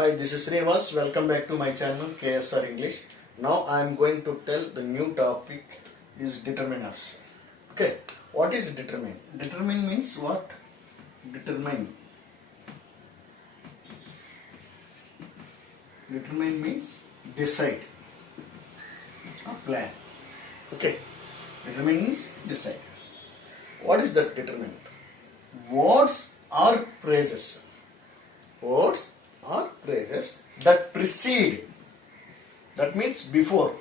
Hi, this is Srinivas. Welcome back to my channel KSR English. Now I am going to tell the new topic is determiners. Okay, what is determine? Determine means what? Determine. Determine means decide or plan. Okay, determine means decide. What is that determinant? Words or phrases. Words or phrases that precede, that means before,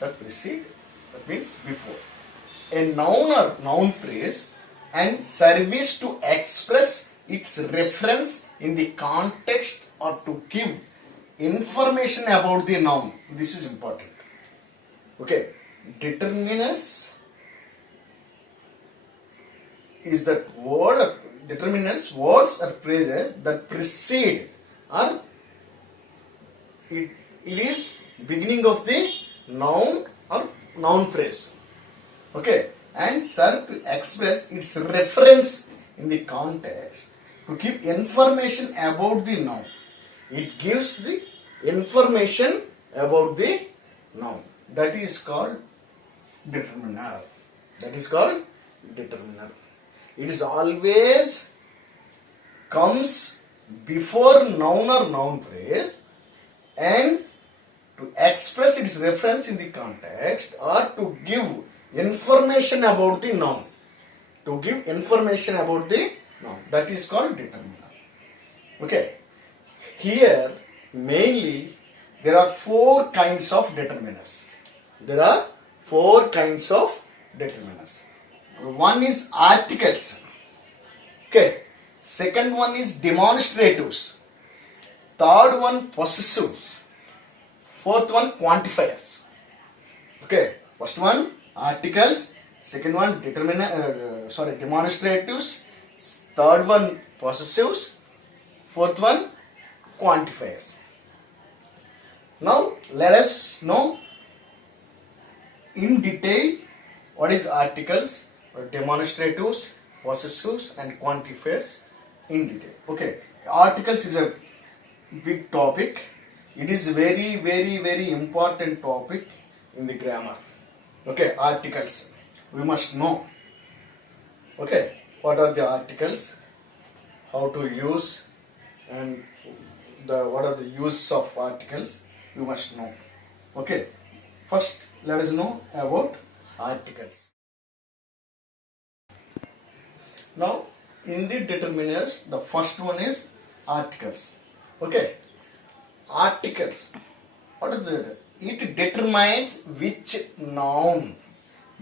that precede, that means before a noun or noun phrase and service to express its reference in the context or to give information about the noun. This is important. Okay, determiners is that word or determinants, words or phrases that precede or it is beginning of the noun or noun phrase. Okay, and serve to express its reference in the context to give information about the noun. It gives the information about the noun. That is called determiner. That is called determiner. It is always comes before noun or noun phrase and to express its reference in the context or to give information about the noun. To give information about the noun. That is called determiner. Okay. Here mainly there are four kinds of determiners. There are four kinds of determiners. One is articles. Okay. Second one is demonstratives. Third one possessives. Fourth one quantifiers. Okay. First one articles. Second one demonstratives. Third one possessives. Fourth one quantifiers. Now let us know in detail what is articles, demonstratives, possessives and quantifiers in detail. Okay, articles is a big topic. It is very important topic in the grammar. Okay, articles we must know. Okay, what are the articles, how to use, and what are the uses of articles you must know. Okay, first let us know about articles. Now in the determiners, the first one is articles. Okay, articles, what is it? It determines which noun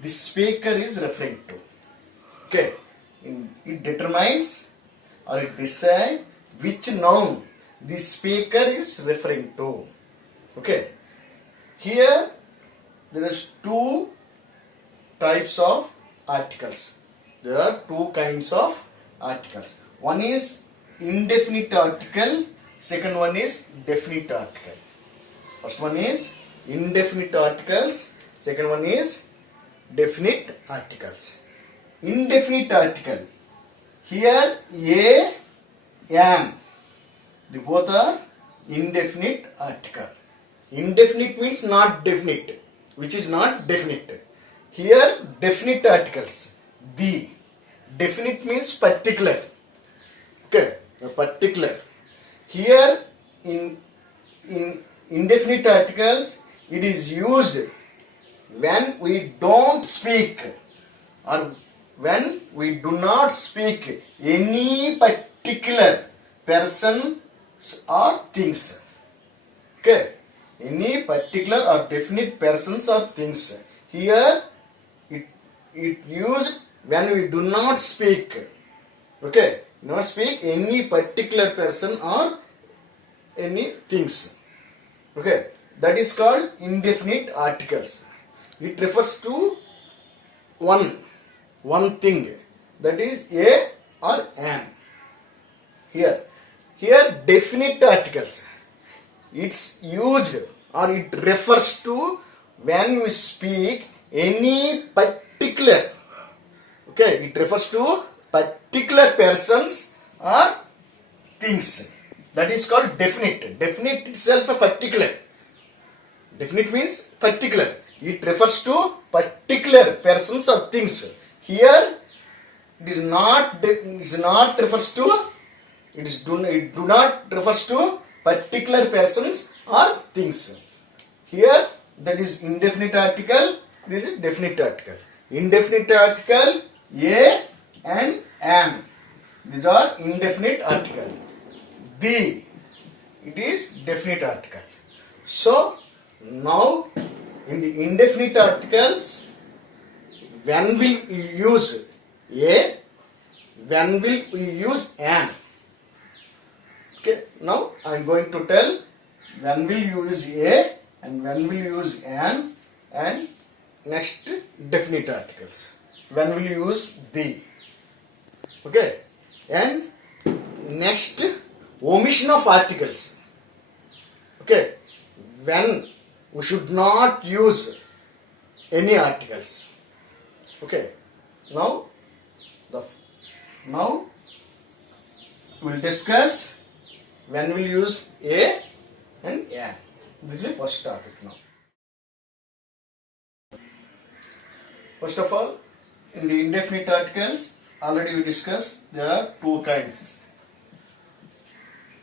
the speaker is referring to. Okay, it determines or it decides which noun the speaker is referring to. Okay, here there is two types of articles. There are two kinds of articles. One is indefinite article, second one is definite article. First one is indefinite articles, second one is definite articles. Indefinite article, here a, am, the both are indefinite article. Indefinite means not definite, which is not definite. Here definite articles, the. Definite means particular. Okay, particular. Here in indefinite articles, it is used when we don't speak or when we do not speak any particular person or things. Okay, any particular or definite persons or things. Here it used when we do not speak. Okay, not speak any particular person or any things. Okay, that is called indefinite articles. It refers to one thing, that is a or an. Here definite articles, it's used or it refers to when we speak any particular. Okay, it refers to particular persons or things. That is called definite. Definite itself a particular. Definite means particular. It refers to particular persons or things. Here it is not refers to, it do not refers to particular persons or things. Here that is indefinite article, this is definite article. Indefinite article a and am, these are indefinite article. The, it is definite article. So now in the indefinite articles, when will we use a, when will we use an? Okay, now I am going to tell when will you use a and when will you use an, and next definite articles. When will you use the? Okay, and next omission of articles. Okay, when we should not use any articles. Okay, now now we will discuss when we will use a and an. This is the first topic now. First of all, in the indefinite articles, already we discussed there are two kinds.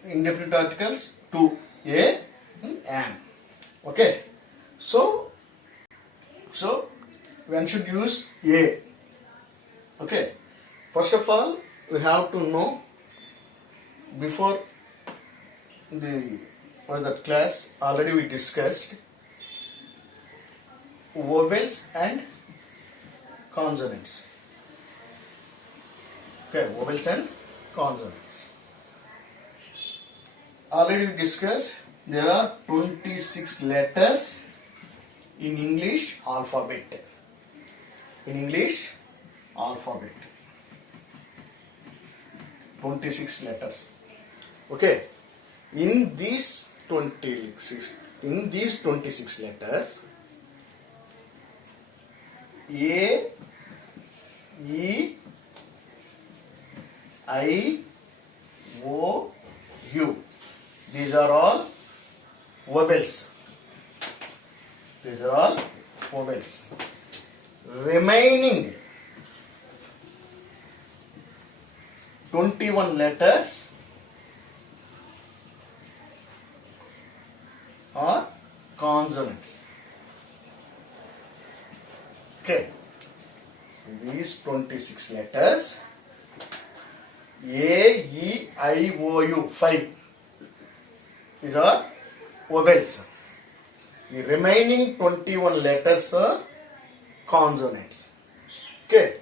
Indefinite articles, two, a and an. Okay, so when should use a? Okay, first of all we have to know, before the class already we discussed vowels and consonants. Okay, vowels and consonants. Already we discussed there are 26 letters in English alphabet. In English alphabet, 26 letters. Okay, in these 26 letters, A, E, I, O, U. These are all vowels. These are all vowels. Remaining 21 letters are consonants. Okay, these 26 letters, A, E, I, O, U, 5, these are vowels. The remaining 21 letters are consonants. Okay,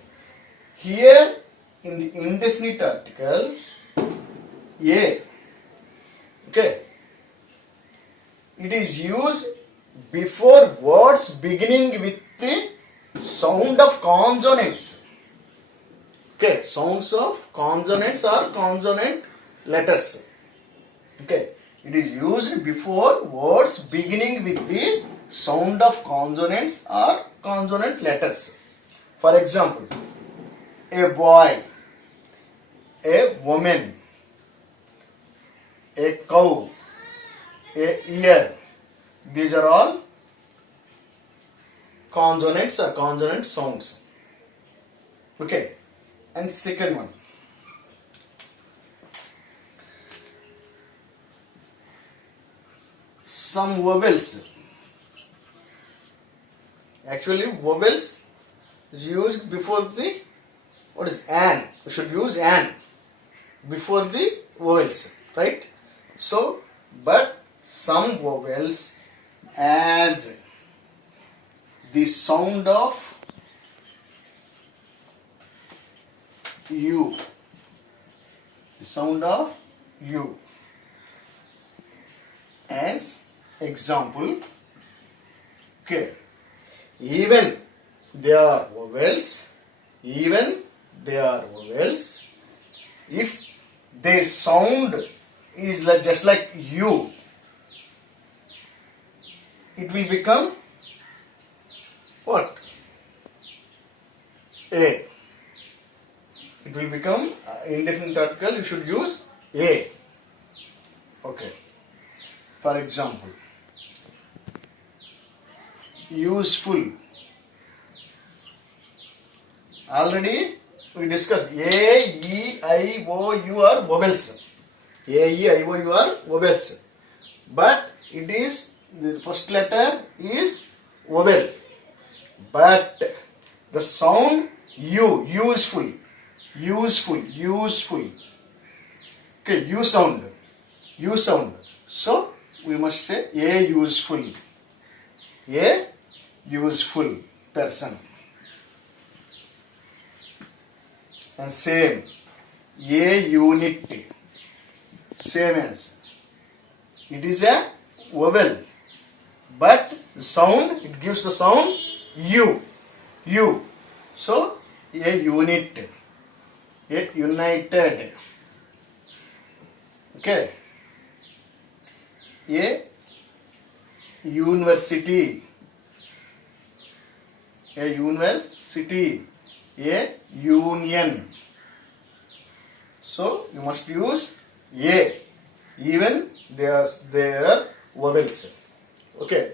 here in the indefinite article A, okay, it is used before words beginning with the sound of consonants. Okay, sounds of consonants or consonant letters. Okay, it is used before words beginning with the sound of consonants or consonant letters. For example, a boy, a woman, a cow, a ear. These are all consonants or consonant sounds. Okay, and second one, some vowels. Actually, vowels is used before the, what is an? We should use an before the vowels, right? So, but some vowels as the sound of U, the sound of U. As example, okay, even they are vowels, if their sound is like just like U, it will become what? A. It will become indefinite article. You should use A. Okay. For example, useful. Already we discussed A, E, I, O, U are vowels. A, E, I, O, U are vowels. But it is, the first letter is vowel. But the sound U, useful. Okay, U sound. So we must say a useful person. And same, a unit, same as, it is a vowel, but the sound, it gives the sound u. So a unit, a united. Okay. A university, a union. So you must use a, even they are vowels. Okay.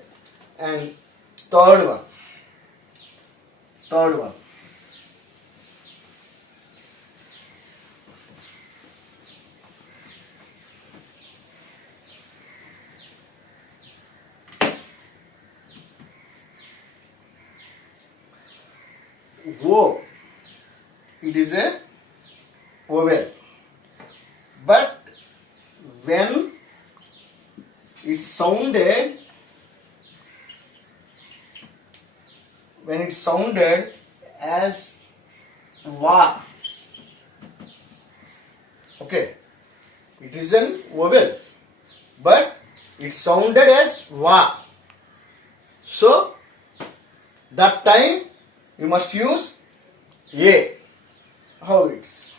And third one. O, it is a vowel, but when it sounded as va, okay, it is an vowel, but it sounded as va. So that time you must use a. How it's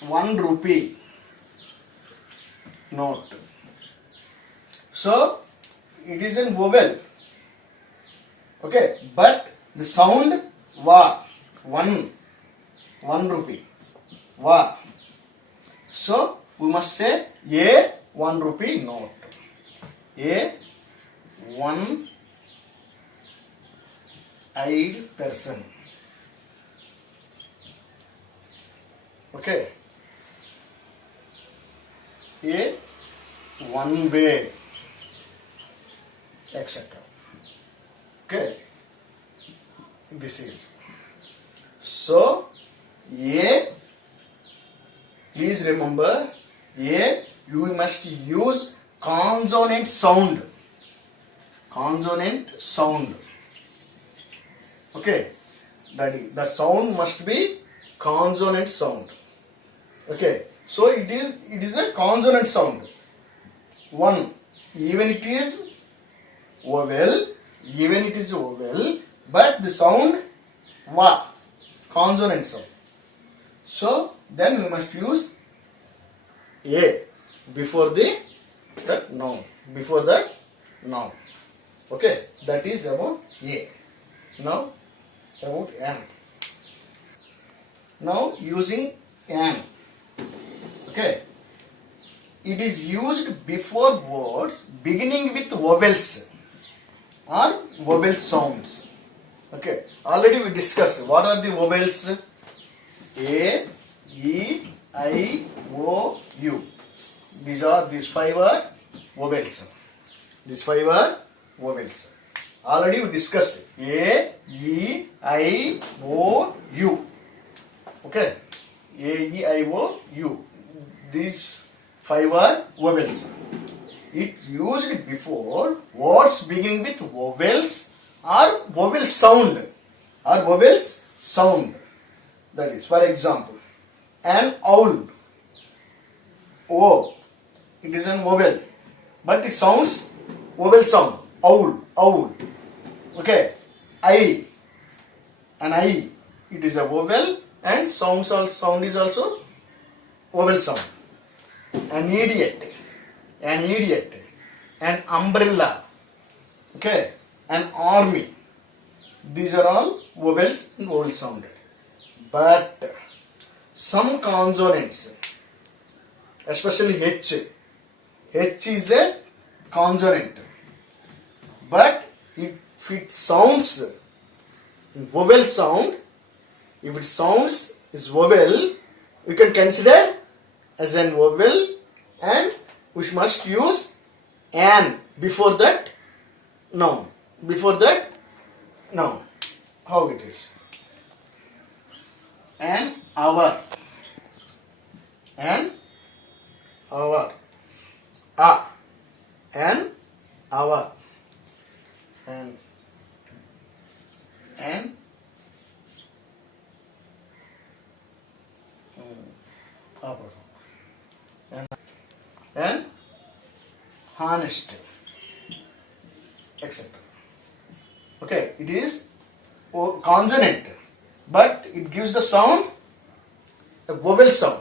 1 rupee note. So it is in vowel. Okay, but the sound va, 1 rupee, va. So we must say a 1 rupee note. A 1-eyed person. Okay. A one way, etc. Okay. This is. So, A, please remember, A, you must use consonant sound. Okay. That is, the sound must be consonant sound. Okay. So it is a consonant sound. 1, even it is vowel, but the sound va, consonant sound. So then we must use a before that noun. Okay, that is about a. Now about an. Now using an. Okay. It is used before words beginning with vowels or vowel sounds. Okay. Already we discussed what are the vowels. A, E, I, O, U. These 5 are vowels. Already we discussed A, E, I, O, U. Okay. A, E, I, O, U. These 5 are vowels. It used before words beginning with vowels or vowel sound. That is, for example, an owl. O. It is an vowel, but it sounds vowel sound. Owl. Okay. An I. It is a vowel and sound is also vowel sound. An idiot, an umbrella, okay, an army. These are all vowels and vowel sounded. But some consonants especially H. H is a consonant. But if it sounds vowel sound, if it sounds is vowel, we can consider as an vowel, and we must use an before that noun. Before that noun. How it is? An hour. An hour. An hour. An hour. And honest, etc. Okay, it is consonant, but it gives the sound a vowel sound.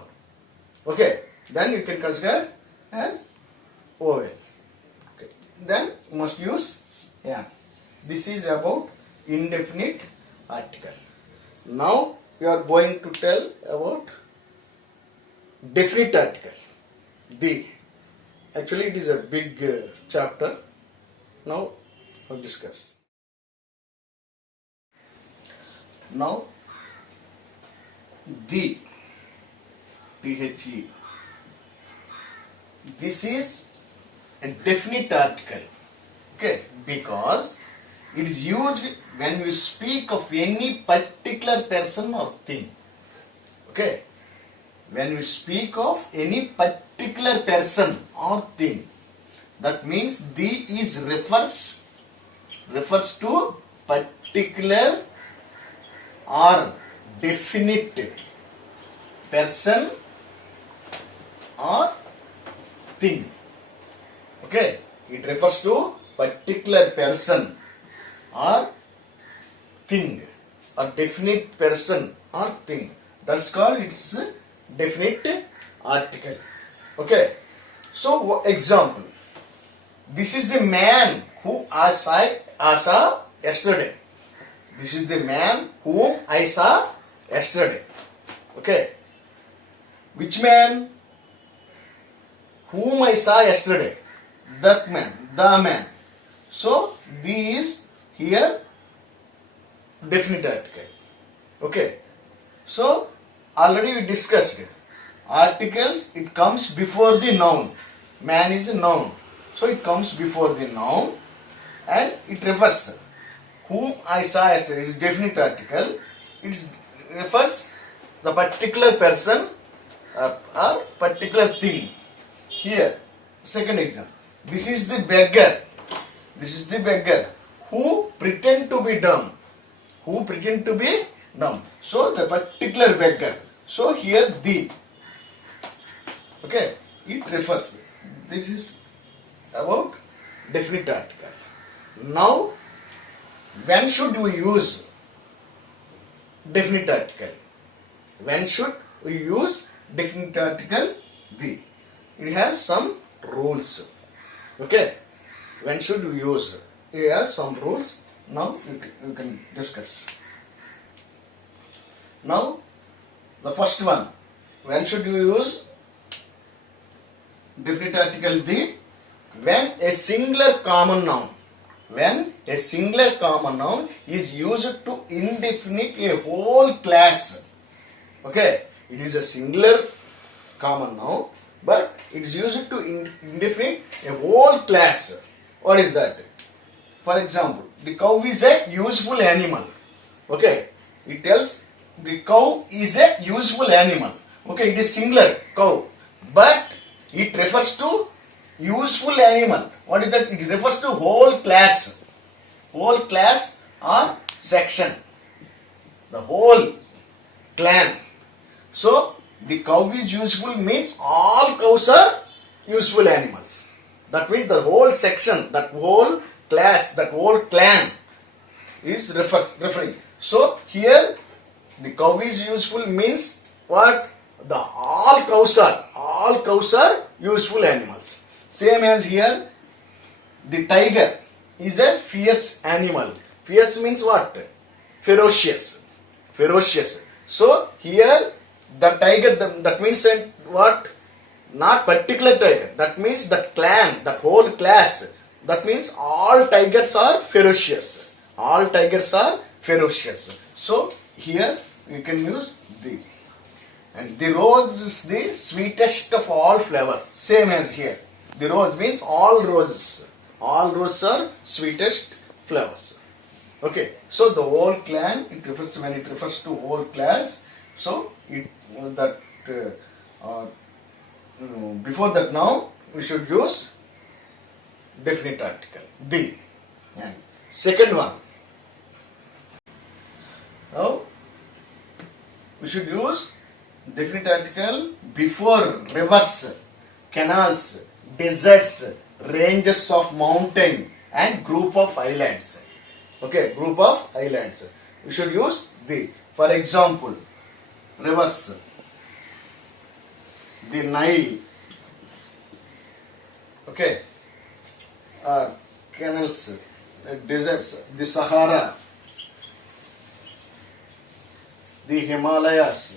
Okay, then you can consider as vowel. Okay, then you must use an. This is about indefinite article. Now we are going to tell about definite article. The. Actually, it is a big chapter. Now, I'll discuss. Now, the. The. This is a definite article. Okay, because it is used when we speak of any particular person or thing. Okay. When we speak of any particular person or thing, that means the is refers to particular or definite person or thing. Okay, it refers to particular person or thing, a definite person or thing. That's called its definite article. Okay. So example. This is the man who I saw yesterday. This is the man whom I saw yesterday. Okay. Which man? Whom I saw yesterday. That man. The man. So these here definite article. Okay. So already we discussed articles, it comes before the noun. Man is a noun. So it comes before the noun and it refers. Whom I saw yesterday is definite article. It refers the particular person or particular thing. Here, second example. This is the beggar. This is the beggar who pretend to be dumb. Who pretend to be dumb. So the particular beggar. So here the. Okay, it refers. This is about definite article. Now, when should we use definite article? When should we use definite article the? It has some rules. Okay, when should we use? It has some rules. Now you can discuss. Now, the first one. When should you use definite article the? When a singular common noun. When a singular common noun is used to indefinite a whole class. Okay, it is a singular common noun, but it is used to indefinite a whole class. What is that? For example, the cow is a useful animal. Okay, it tells the cow is a useful animal. Okay, it is singular, cow, but it refers to useful animal. What is that? It refers to whole class. Whole class or section. The whole clan. So, the cow is useful means all cows are useful animals. That means the whole section, that whole class, that whole clan is referring. So, here the cow is useful means what? The all cows are useful animals. Same as here, the tiger is a fierce animal. Fierce means what? Ferocious. Ferocious. So here the tiger, that means what? not particular tiger. That means that clan, that whole class. That means all tigers are ferocious. All tigers are ferocious. So here you can use the. And the rose is the sweetest of all flowers. Same as here. The rose means all roses. All roses are sweetest flowers. Okay. So the whole clan, it refers when it refers to whole class. So it that before that now we should use definite article the. And second one. Now we should use definite article before rivers, canals, deserts, ranges of mountain and group of islands. Okay, group of islands. We should use the. For example, rivers, the Nile, okay, canals, deserts, the Sahara, the Himalayas,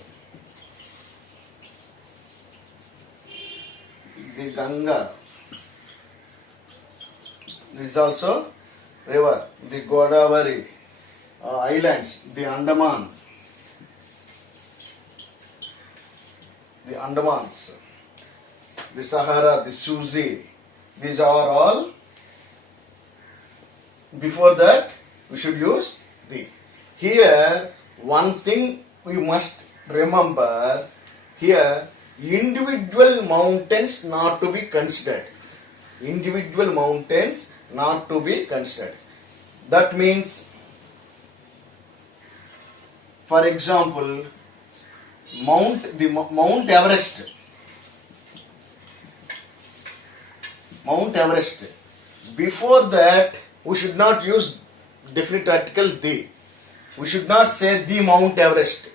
the Ganga. This is also river, the Godavari, islands, the Andaman, the Andamans, the Sahara, the Suzy. These are all. Before that, we should use the. Here, one thing we must remember. Here, individual mountains not to be considered. Individual mountains not to be considered. That means, for example, Mount Everest. Mount Everest. Before that, we should not use definite article the. We should not say the Mount Everest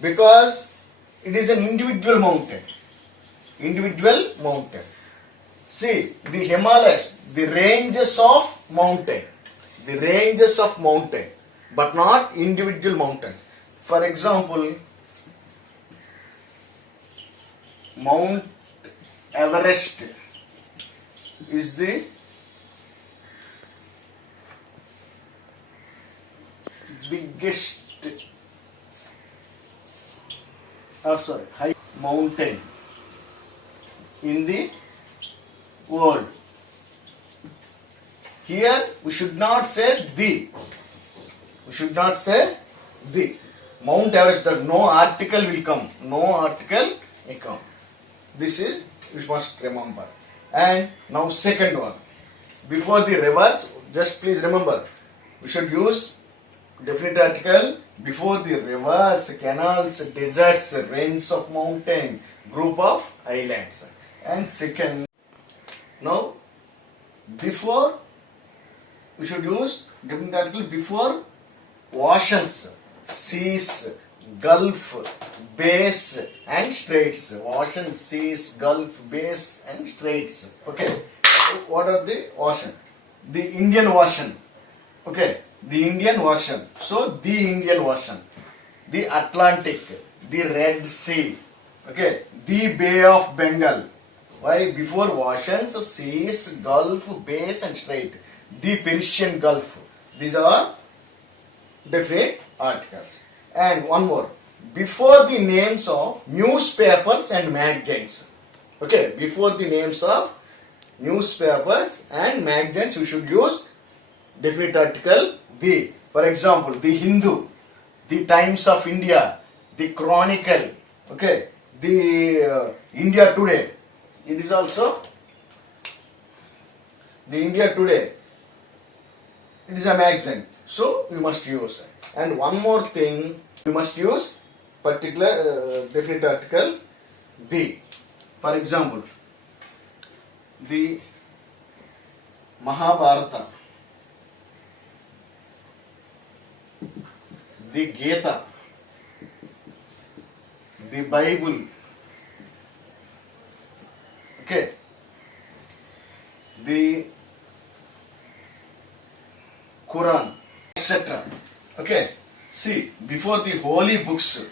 because it is an individual mountain. Individual mountain. See, the Himalayas, the ranges of mountain. The ranges of mountain, but not individual mountain. For example, Mount Everest is the biggest high mountain in the world. Here we should not say the. We should not say the. Mount Everest, that no article will come. No article will come. This is, you must remember. And now second one. Before the rivers, just please remember, we should use definite article before the rivers, canals, deserts, ranges of mountain, group of islands. And second, now before, we should use definite article before oceans, seas, gulf, bays and straits. Ocean, seas, gulf, bays and straits. Okay. What are the ocean? The Indian Ocean. Okay. The Indian Ocean. So, the Indian Ocean. The Atlantic. The Red Sea. Okay. The Bay of Bengal. Why? Before oceans, seas, gulf, bays and strait. The Persian Gulf. These are definite articles. And one more. Before the names of newspapers and magazines. Okay. Before the names of newspapers and magazines, you should use definite article the. For example, the Hindu, the Times of India, the Chronicle, okay, the India Today. It is also the India Today. It is a magazine, so we must use. And one more thing, we must use particular definite article the. For example, the Mahabharata, the Gita, the Bible, okay, the Quran, etc. Okay, See, before the holy books,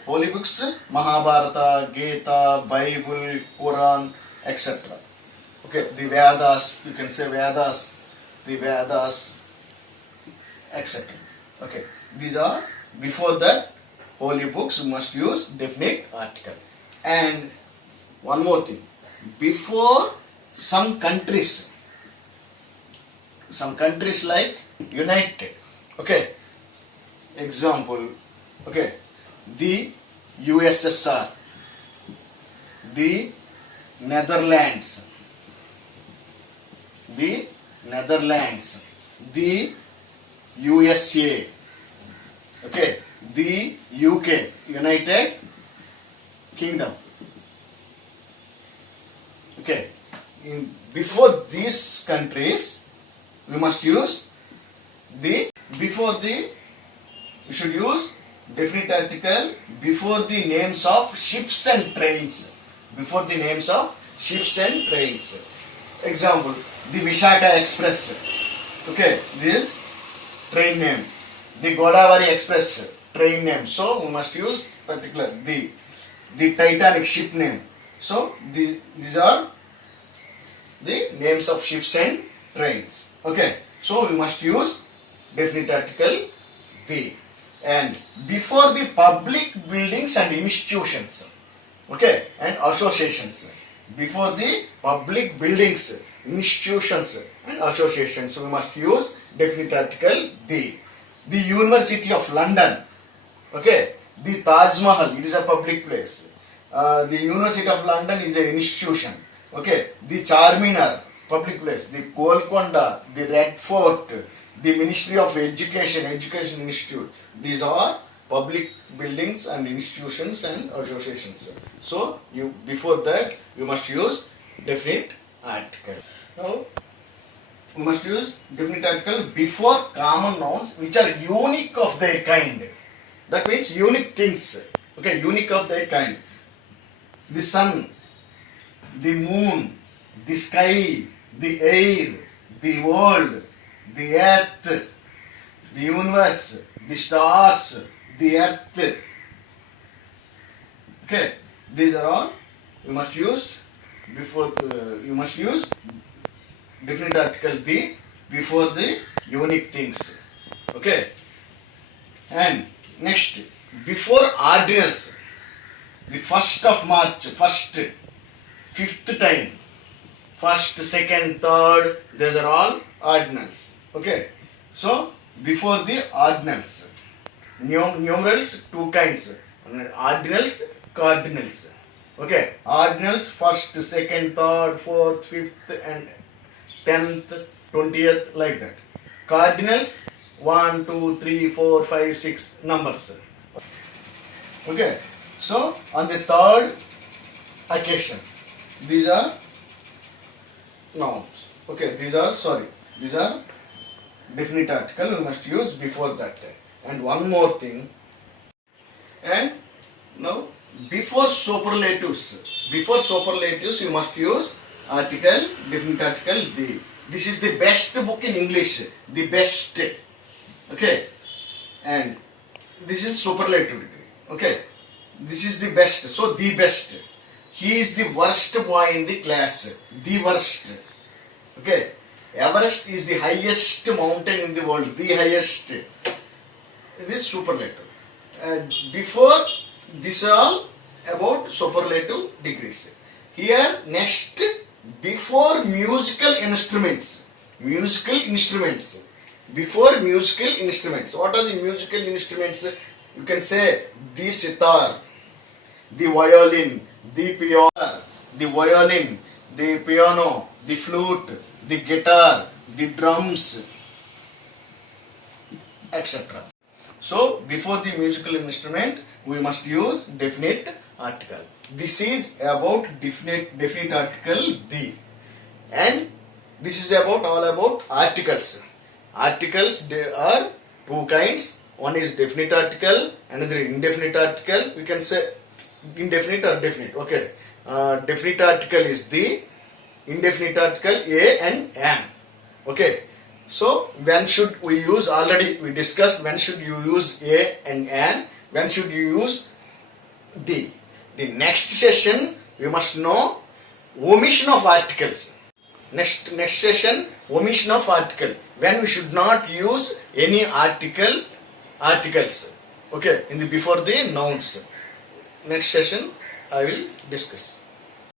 Mahabharata, Gita, Bible, Quran, etc. Okay, the Vedas, you can say Vedas, the Vedas, etc. Okay, these are before that holy books. You must use definite article. And one more thing, before some countries like United, okay, example, okay, the USSR, the Netherlands, the USA, okay, the UK, United Kingdom, okay. Before these countries, we must use we should use definite article before the names of ships and trains. Before the names of ships and trains. Example, the Vishaka Express. Okay, this train name. The Godavari Express train name. So we must use particular the Titanic ship name. So these are the names of ships and trains. Okay, so we must use definite article the. And before the public buildings and institutions, okay, and associations. Before the public buildings, institutions and associations, we must use definite article the. The University of London, okay, the Taj Mahal, it is a public place. The University of London is an institution, okay. The Charminar, public place. The Golconda, the Red Fort, the Ministry of Education Institute. These are public buildings and institutions and associations. So before that you must use definite article. Now we must use definite article before common nouns which are unique of their kind. That means unique things. Okay, unique of their kind. The sun, the moon, the sky, the air, the world, the earth, the universe, the stars, the earth. Okay, these are all you must use you must use definite article the before the unique things. Okay, and next before ordinals, the 1st of March, 5th time, 1st, 2nd, 3rd, these are all ordinals. Okay, so before the ordinals, numerals two kinds, ordinals, cardinals. Okay, ordinals 1st, 2nd, 3rd, 4th, 5th and 10th, 20th, like that. Cardinals 1, 2, 3, 4, 5, 6 numbers. Okay, so on the 3rd occasion, these are nouns. Okay, these are definite article we must use before that. And one more thing, and now before superlatives you must use article, definite article the. This is the best book in English, the best. Okay, and this is superlative degree. Okay, this is the best, so the best. He is the worst boy in the class, the worst. Okay, Everest is the highest mountain in the world, the highest. This superlative. Before this all about superlative degrees. Here next, before musical instruments. Before musical instruments. What are the musical instruments? You can say the sitar, the violin, the piano, the flute, the guitar, the drums, etc. So before the musical instrument we must use definite article. This is about definite article the, and this is about all about articles. Articles, there are two kinds. One is definite article, another indefinite article. We can say indefinite or definite. Okay, definite article is the, indefinite article a and am. Okay, So when should we use, already we discussed when should you use a and an, when should you use the. The next session we must know omission of articles. Next session, omission of article. When we should not use any articles. Okay, in the before the nouns. Next session I will discuss.